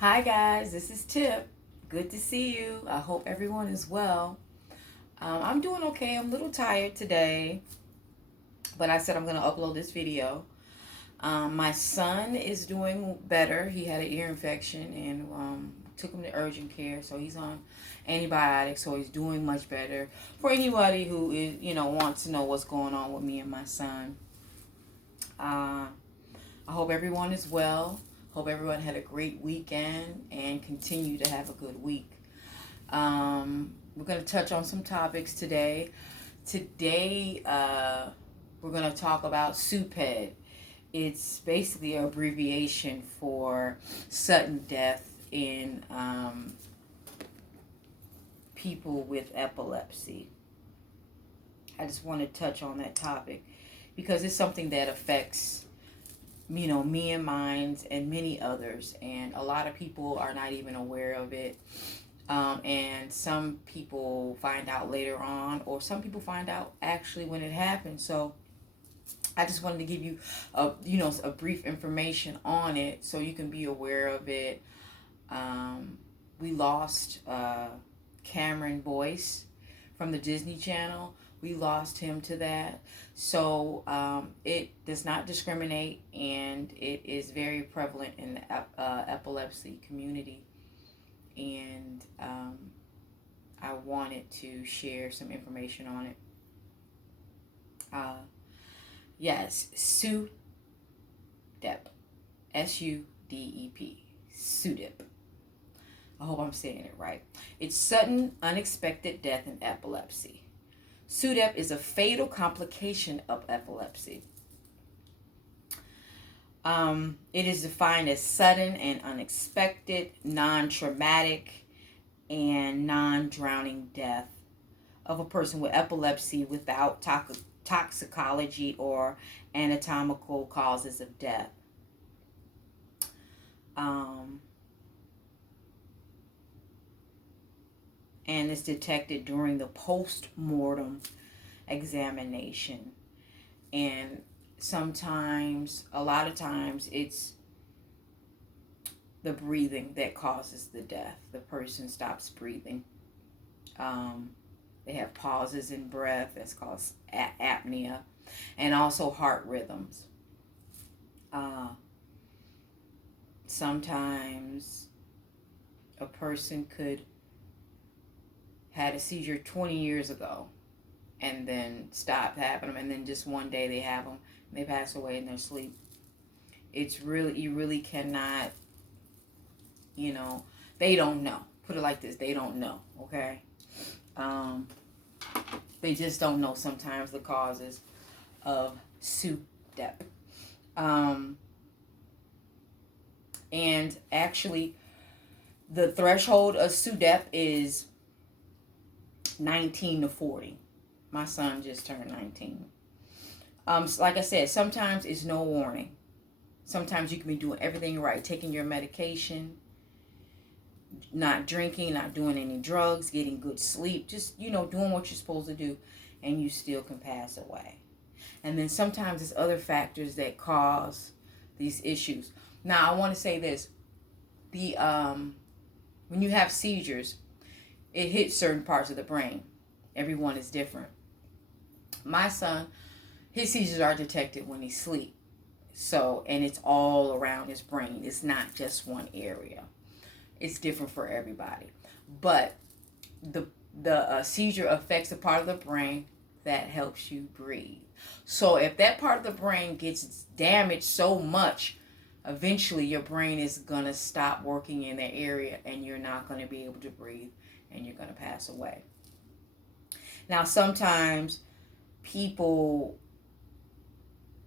Hi guys, this is Tip. Good to see you. I hope everyone is well. I'm doing okay. I'm a little tired today, but I said I'm going to upload this video. My son is doing better. He had an ear infection and took him to urgent care, so he's on antibiotics, so he's doing much better. For anybody who is, wants to know what's going on with me and my son, uh, I hope everyone is well. Hope everyone had a great weekend and continue to have a good week. We're going to touch on some topics today. Today, we're going to talk about SUPED. It's basically an abbreviation for sudden death in people with epilepsy. I just want to touch on that topic because it's something that affects me and mine and many others, and a lot of people are not even aware of it. And some people find out later on, or some people find out actually when it happens. So I just wanted to give you a brief information on it so you can be aware of it. We lost Cameron Boyce from the Disney Channel. We lost him to that. So it does not discriminate, and it is very prevalent in the epilepsy community. And I wanted to share some information on it. Yes, Sudep. Sudep. Sudep. I hope I'm saying it right. It's sudden, unexpected death in epilepsy. Sudep is a fatal complication of epilepsy. It is defined as sudden and unexpected, non-traumatic, and non-drowning death of a person with epilepsy without toxicology or anatomical causes of death. And it's detected during the post-mortem examination. And sometimes, a lot of times, it's the breathing that causes the death. The person stops breathing. They have pauses in breath. That's called apnea. And also heart rhythms. Sometimes a person could had a seizure 20 years ago and then stopped having them, and then just one day they have them and they pass away in their sleep. It's really, you really cannot, they don't know. Put it like this, they don't know, okay? They just don't know sometimes the causes of SUDEP. And actually, the threshold of SUDEP is 19 to 40. My son just turned 19. So like I said, sometimes it's no warning. Sometimes you can be doing everything right, taking your medication, not drinking, not doing any drugs, getting good sleep, just, doing what you're supposed to do, and you still can pass away. And then sometimes there's other factors that cause these issues. Now, I want to say this. When you have seizures, it hits certain parts of the brain. Everyone is different. My son, his seizures are detected when he sleeps. So, and it's all around his brain. It's not just one area. It's different for everybody. But the seizure affects a part of the brain that helps you breathe. So if that part of the brain gets damaged so much, eventually your brain is going to stop working in that area, and you're not going to be able to breathe, and you're going to pass away. Now, sometimes people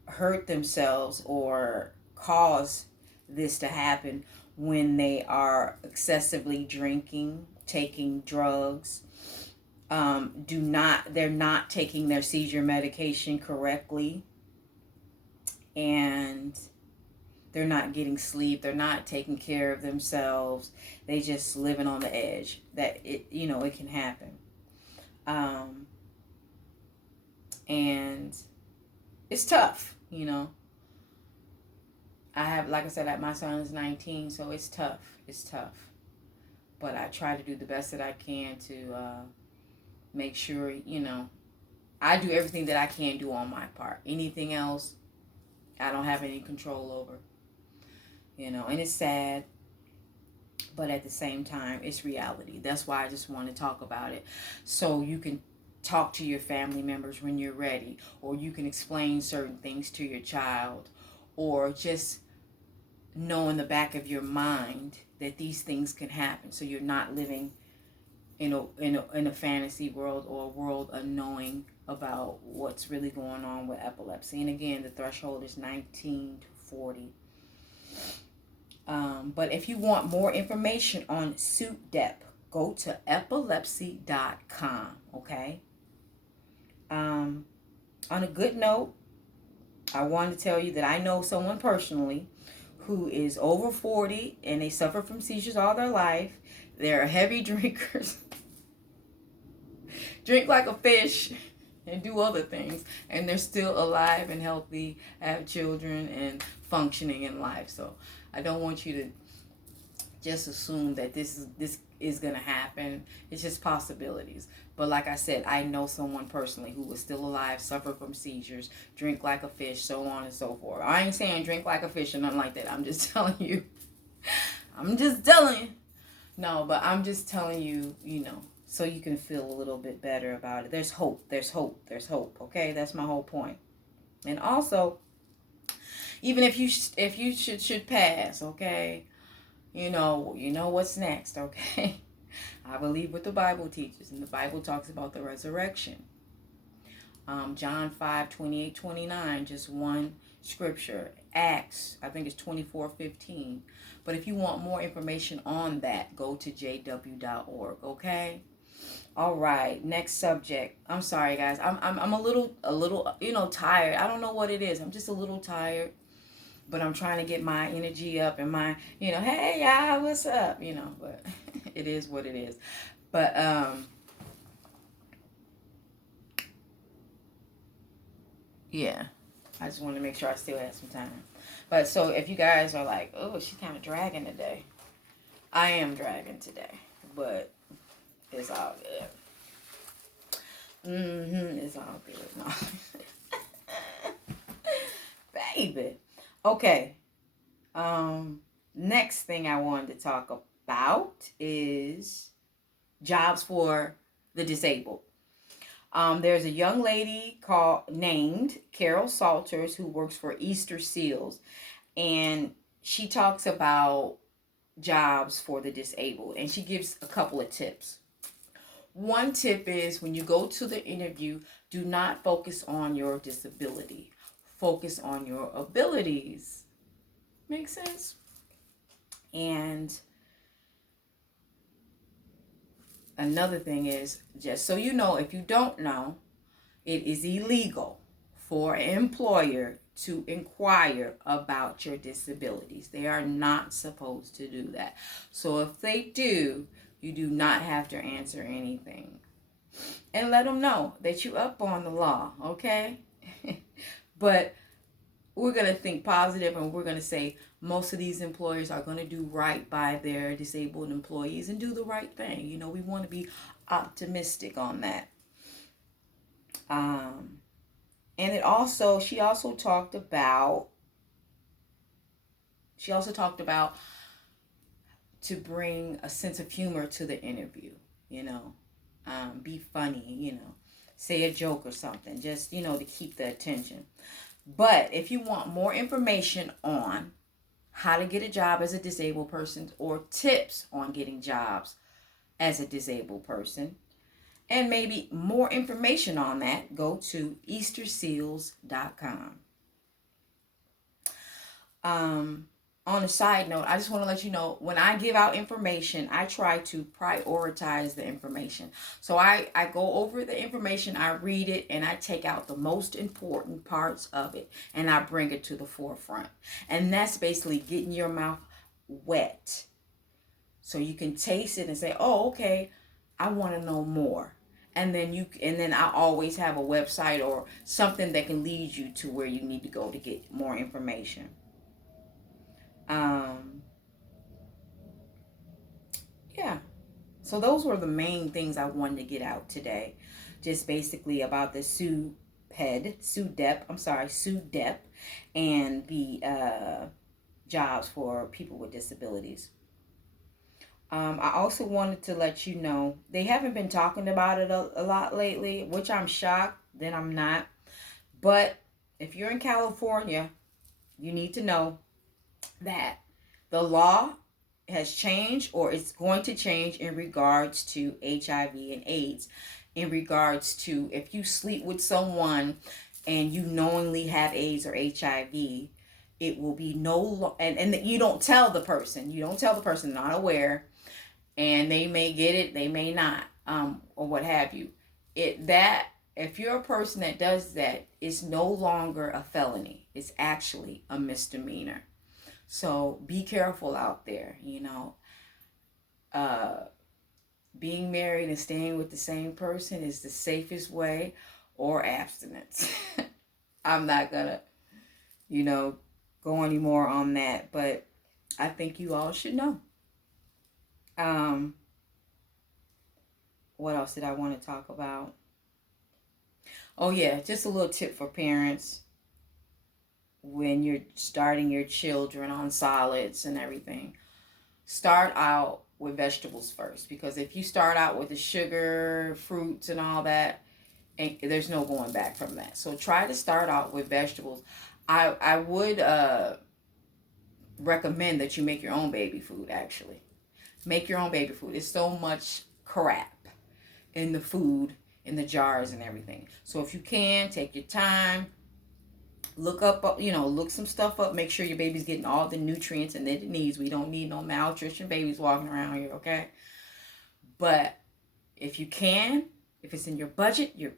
hurt themselves or cause this to happen when they are excessively drinking, taking drugs, they're not taking their seizure medication correctly, and they're not getting sleep, they're not taking care of themselves, they just living on the edge. That it can happen. And it's tough, I have, like I said, like my son is 19, so it's tough. It's tough. But I try to do the best that I can to make sure, I do everything that I can do on my part. Anything else, I don't have any control over. And it's sad, but at the same time, it's reality. That's why I just want to talk about it. So you can talk to your family members when you're ready, or you can explain certain things to your child, or just know in the back of your mind that these things can happen. So you're not living in a fantasy world, or a world unknowing about what's really going on with epilepsy. And again, the threshold is 19 to 40. But if you want more information on Sudep, go to epilepsy.com, okay? On a good note, I want to tell you that I know someone personally who is over 40 and they suffer from seizures all their life. They're heavy drinkers, drink like a fish, and do other things, and they're still alive and healthy, have children, and functioning in life. So I don't want you to just assume that this is going to happen. It's just possibilities. But like I said, I know someone personally who was still alive, suffered from seizures, drink like a fish, so on and so forth. I ain't saying drink like a fish or nothing like that. I'm just telling you. No, but I'm just telling you, so you can feel a little bit better about it. There's hope. There's hope. There's hope. Okay, that's my whole point. And also, even if you should pass, okay, you know what's next, okay? I believe what the Bible teaches, and the Bible talks about the resurrection. John 5:28-29, just one scripture. Acts, I think it's 24:15. But if you want more information on that, go to jw.org, okay? All right, next subject. I'm sorry, guys. I'm a little tired. I don't know what it is. I'm just a little tired. But I'm trying to get my energy up and my, hey, y'all, what's up? But it is what it is. But, yeah, I just wanted to make sure I still had some time. But so if you guys are like, oh, she's kind of dragging today. I am dragging today, but it's all good. It's all good. No. Baby. Okay. Next thing I wanted to talk about is jobs for the disabled. There's a young lady named Carol Salters who works for Easter Seals, and she talks about jobs for the disabled, and she gives a couple of tips. One tip is when you go to the interview, do not focus on your disability. Focus on your abilities. Make sense? And another thing is, just so you know, if you don't know, it is illegal for an employer to inquire about your disabilities. They are not supposed to do that. So if they do, you do not have to answer anything. And let them know that you up on the law, okay? But we're going to think positive, and we're going to say most of these employers are going to do right by their disabled employees and do the right thing. We want to be optimistic on that. And she also talked about to bring a sense of humor to the interview, be funny, say a joke or something, just, to keep the attention. But if you want more information on how to get a job as a disabled person, or tips on getting jobs as a disabled person, and maybe more information on that, go to easterseals.com. On a side note, I just want to let you know, when I give out information, I try to prioritize the information. So I go over the information, I read it, and I take out the most important parts of it, and I bring it to the forefront. And that's basically getting your mouth wet, so you can taste it and say, oh, okay, I want to know more. And then I always have a website or something that can lead you to where you need to go to get more information. Um, yeah. So those were the main things I wanted to get out today. Just basically about the Sudep, and the jobs for people with disabilities. I also wanted to let you know they haven't been talking about it a lot lately, which I'm shocked. Then I'm not. But if you're in California, you need to know that the law has changed, or it's going to change, in regards to HIV and AIDS. In regards to, if you sleep with someone and you knowingly have AIDS or HIV, it will be and you don't tell the person. You don't tell the person, not aware, and they may get it, they may not, or what have you. If you're a person that does that, it's no longer a felony. It's actually a misdemeanor. So be careful out there. Uh, being married and staying with the same person is the safest way, or abstinence. I'm not gonna, go any more on that, but I think you all should know. Um, what else did I want to talk about? Oh yeah, just a little tip for parents when you're starting your children on solids and everything. Start out with vegetables first, because if you start out with the sugar, fruits, and all that, and there's no going back from that. So try to start out with vegetables. I would recommend that you make your own baby food. Actually, make your own baby food. It's so much crap in the food, in the jars and everything. So if you can, take your time, look some stuff up. Make sure your baby's getting all the nutrients and that it needs. We don't need no malnutrition babies walking around here, okay? But if you can, if it's in your budget, your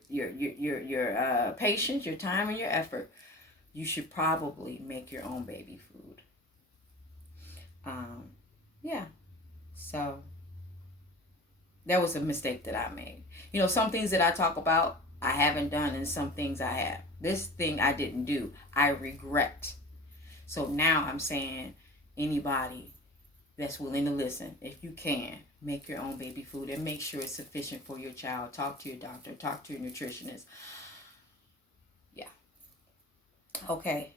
patience, your time, and your effort, you should probably make your own baby food. Yeah. So that was a mistake that I made. Some things that I talk about, I haven't done, and some things I have. This thing I didn't do, I regret. So now I'm saying, anybody that's willing to listen, if you can, make your own baby food and make sure it's sufficient for your child. Talk to your doctor, talk to your nutritionist. Yeah. Okay.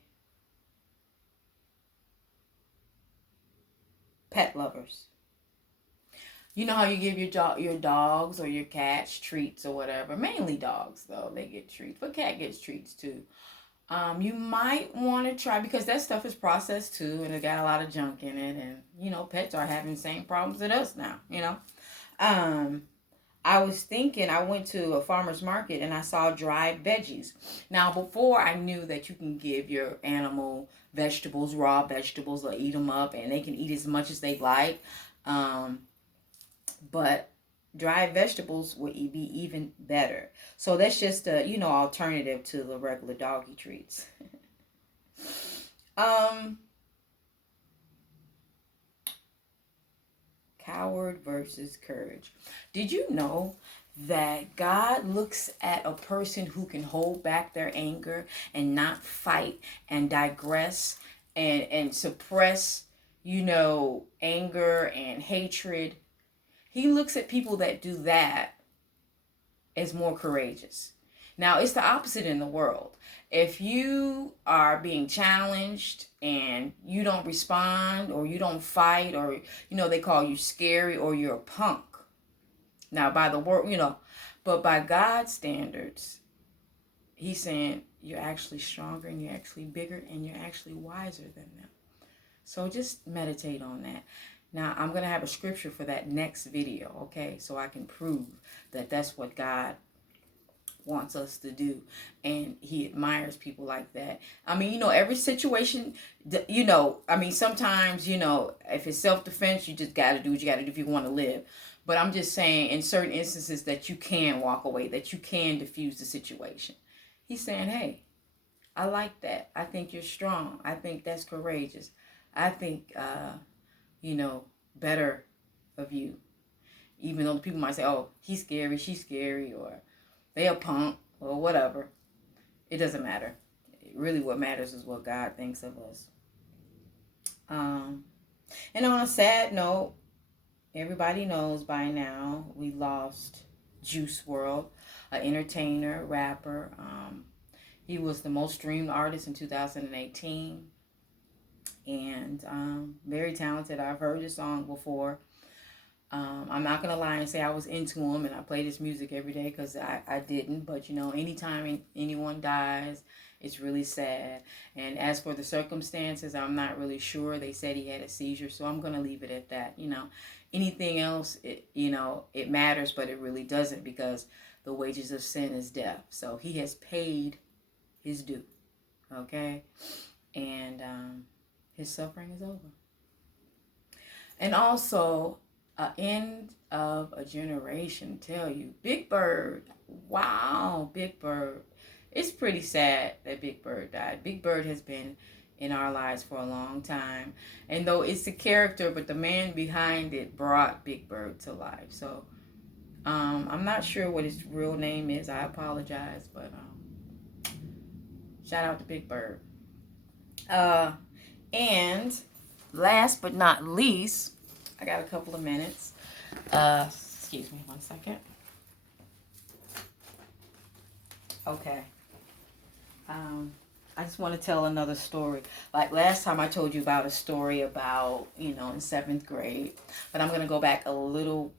Pet lovers. You know how you give your dogs or your cats treats or whatever. Mainly dogs, though, they get treats, but cat gets treats too. You might want to try, because that stuff is processed too, and it got a lot of junk in it. And pets are having the same problems as us now. I was thinking, I went to a farmer's market and I saw dried veggies. Now, before, I knew that you can give your animal vegetables, raw vegetables, or eat them up, and they can eat as much as they like. But dried vegetables would be even better. So that's just a alternative to the regular doggy treats. Coward versus courage. Did you know that God looks at a person who can hold back their anger and not fight and digress and suppress, anger and hatred? He looks at people that do that as more courageous. Now, it's the opposite in the world. If you are being challenged and you don't respond, or you don't fight, or, they call you scary, or you're a punk. Now, by the word, but by God's standards, he's saying you're actually stronger, and you're actually bigger, and you're actually wiser than them. So just meditate on that. Now, I'm going to have a scripture for that next video, okay? So I can prove that that's what God wants us to do. And he admires people like that. I mean, every situation, sometimes, if it's self-defense, you just got to do what you got to do if you want to live. But I'm just saying, in certain instances, that you can walk away, that you can diffuse the situation. He's saying, hey, I like that. I think you're strong. I think that's courageous. I think, better of you. Even though people might say, oh, he's scary, she's scary, or they a punk, or whatever. It doesn't matter. Really, what matters is what God thinks of us. Um, and on a sad note, everybody knows by now we lost Juice World, an entertainer, rapper. He was the most streamed artist in 2018, and very talented. I've heard his song before. I'm not gonna lie and say I was into him and I played his music every day, because I didn't. But anytime anyone dies, it's really sad. And as for the circumstances, I'm not really sure. They said he had a seizure, so I'm gonna leave it at that. Anything else, it matters, but it really doesn't, because the wages of sin is death. So he has paid his due, okay, and his suffering is over. And also, end of a generation, tell you. Big Bird. Wow, Big Bird. It's pretty sad that Big Bird died. Big Bird has been in our lives for a long time. And though it's a character, but the man behind it brought Big Bird to life. So I'm not sure what his real name is. I apologize, but shout out to Big Bird. And last but not least, I got a couple of minutes. Excuse me 1 second. Okay. I just want to tell another story. Like last time I told you about a story about, in 7th grade. But I'm going to go back a little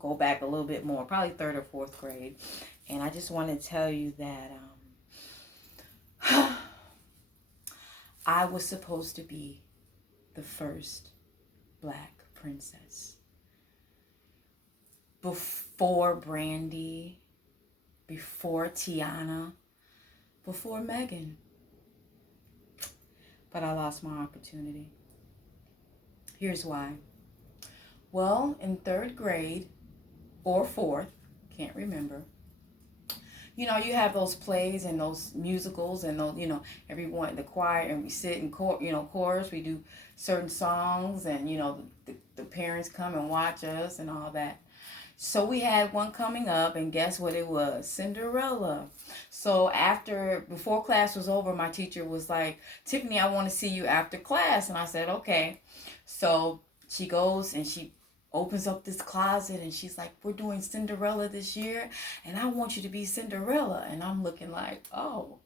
bit more, probably 3rd or 4th grade. And I just want to tell you that I was supposed to be the first Black princess. Before Brandy, before Tiana, before Megan. But I lost my opportunity. Here's why. Well, in 3rd grade or 4th, can't remember. You have those plays and those musicals and those, everyone in the choir, and we sit in chorus, we do certain songs, and, the parents come and watch us and all that. So we had one coming up, and guess what it was? Cinderella. So before class was over, my teacher was like, Tiffany, I want to see you after class. And I said, okay. So she goes and she opens up this closet, and she's like, we're doing Cinderella this year, and I want you to be Cinderella. And I'm looking like, oh,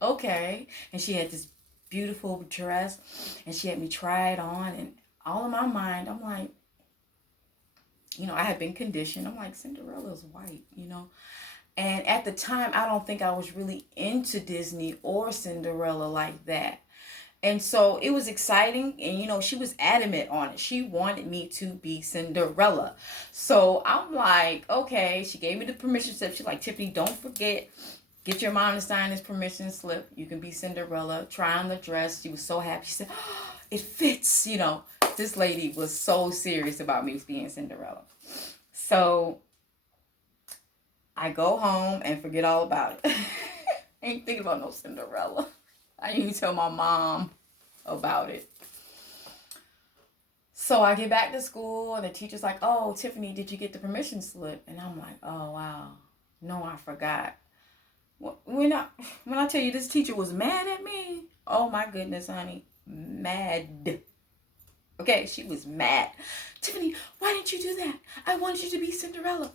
okay. And she had this beautiful dress, and she had me try it on, and all in my mind, I'm like, I had been conditioned. I'm like, Cinderella's white, And at the time, I don't think I was really into Disney or Cinderella like that. And so it was exciting. And, she was adamant on it. She wanted me to be Cinderella. So I'm like, okay. She gave me the permission slip. She's like, Tiffany, don't forget. Get your mom to sign this permission slip. You can be Cinderella. Try on the dress. She was so happy. She said, oh, it fits, This lady was so serious about me being Cinderella. So I go home and forget all about it. I ain't thinking about no Cinderella. I didn't even tell my mom about it. So I get back to school, and the teacher's like, oh, Tiffany, did you get the permission slip? And I'm like, oh, wow. No, I forgot. When I tell you this teacher was mad at me, oh my goodness, honey, mad. Okay, she was mad. Tiffany, why didn't you do that? I wanted you to be Cinderella.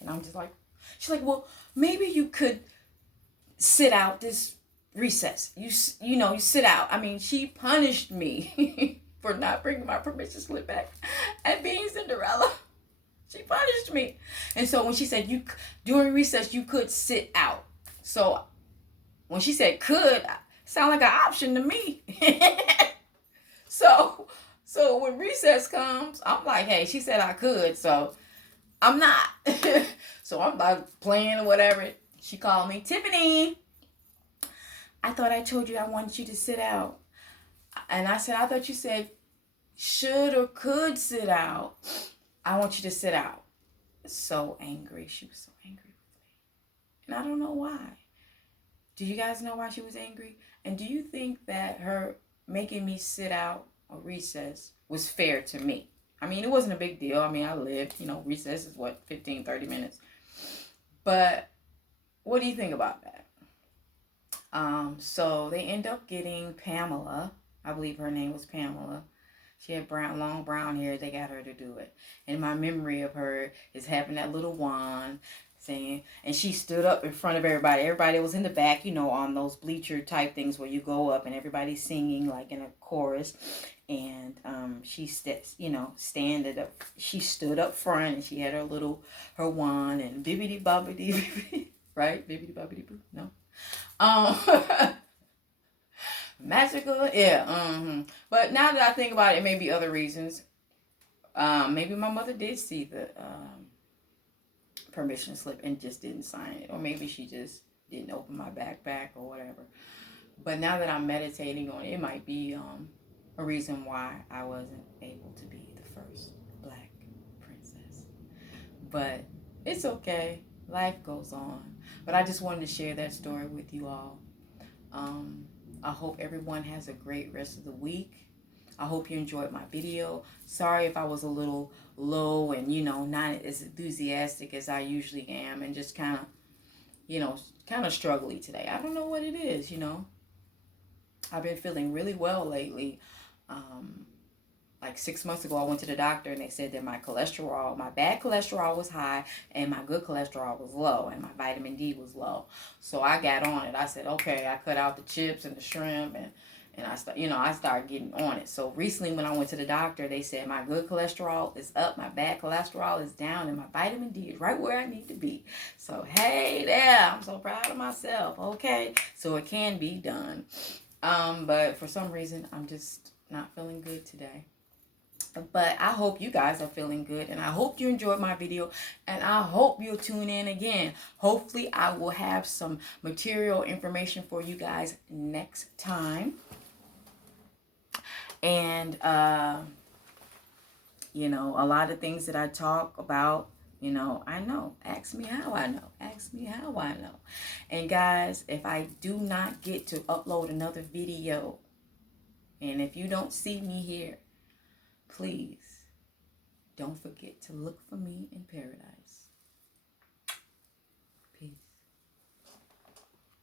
And I'm just like, she's like, well, maybe you could sit out this recess. You sit out. I mean, she punished me for not bringing my permission slip back and being Cinderella. She punished me. And so when she said, during recess, you could sit out. So when she said could, sound like an option to me. So when recess comes, I'm like, hey, she said I could, so I'm not. So I'm like playing or whatever. She called me, Tiffany, I thought I told you I wanted you to sit out. And I said, I thought you said should or could sit out. I want you to sit out. So angry. She was so angry with me. And I don't know why. Do you guys know why she was angry? And do you think that her making me sit out or recess was fair to me? I mean, it wasn't a big deal. I mean, I lived, recess is 15, 30 minutes. But what do you think about that? So they end up getting Pamela I believe her name was Pamela. She had long brown hair. They got her to do it. And my memory of her is having that little wand saying, and she stood up in front of everybody. Everybody was in the back, on those bleacher type things where you go up and everybody's singing like in a chorus. And she standing up. She stood up front and she had her wand and bibbidi bobbidi, right? Bibbidi bobbidi boo. No. Magical, yeah. But now that I think about it, it may be other reasons. Maybe my mother did see the permission slip and just didn't sign it, or maybe she just didn't open my backpack or whatever. But now that I'm meditating on it, it might be a reason why I wasn't able to be the first black princess. But it's okay. Life goes on. But I just wanted to share that story with you all. I hope everyone has a great rest of the week. I hope you enjoyed my video. Sorry if I was a little low and, not as enthusiastic as I usually am and just kind of struggly today. I don't know what it is, I've been feeling really well lately. Like 6 months ago, I went to the doctor and they said that my bad cholesterol was high and my good cholesterol was low and my vitamin D was low. So I got on it. I said, okay, I cut out the chips and the shrimp and I started getting on it. So recently when I went to the doctor, they said my good cholesterol is up, my bad cholesterol is down, and my vitamin D is right where I need to be. So hey there, I'm so proud of myself. Okay, so it can be done. But for some reason, I'm just not feeling good today. But I hope you guys are feeling good, and I hope you enjoyed my video, and I hope you'll tune in again. Hopefully I will have some material information for you guys next time. And a lot of things that I talk about, I know. Ask me how I know. Ask me how I know. And guys, if I do not get to upload another video, and if you don't see me here, please don't forget to look for me in paradise.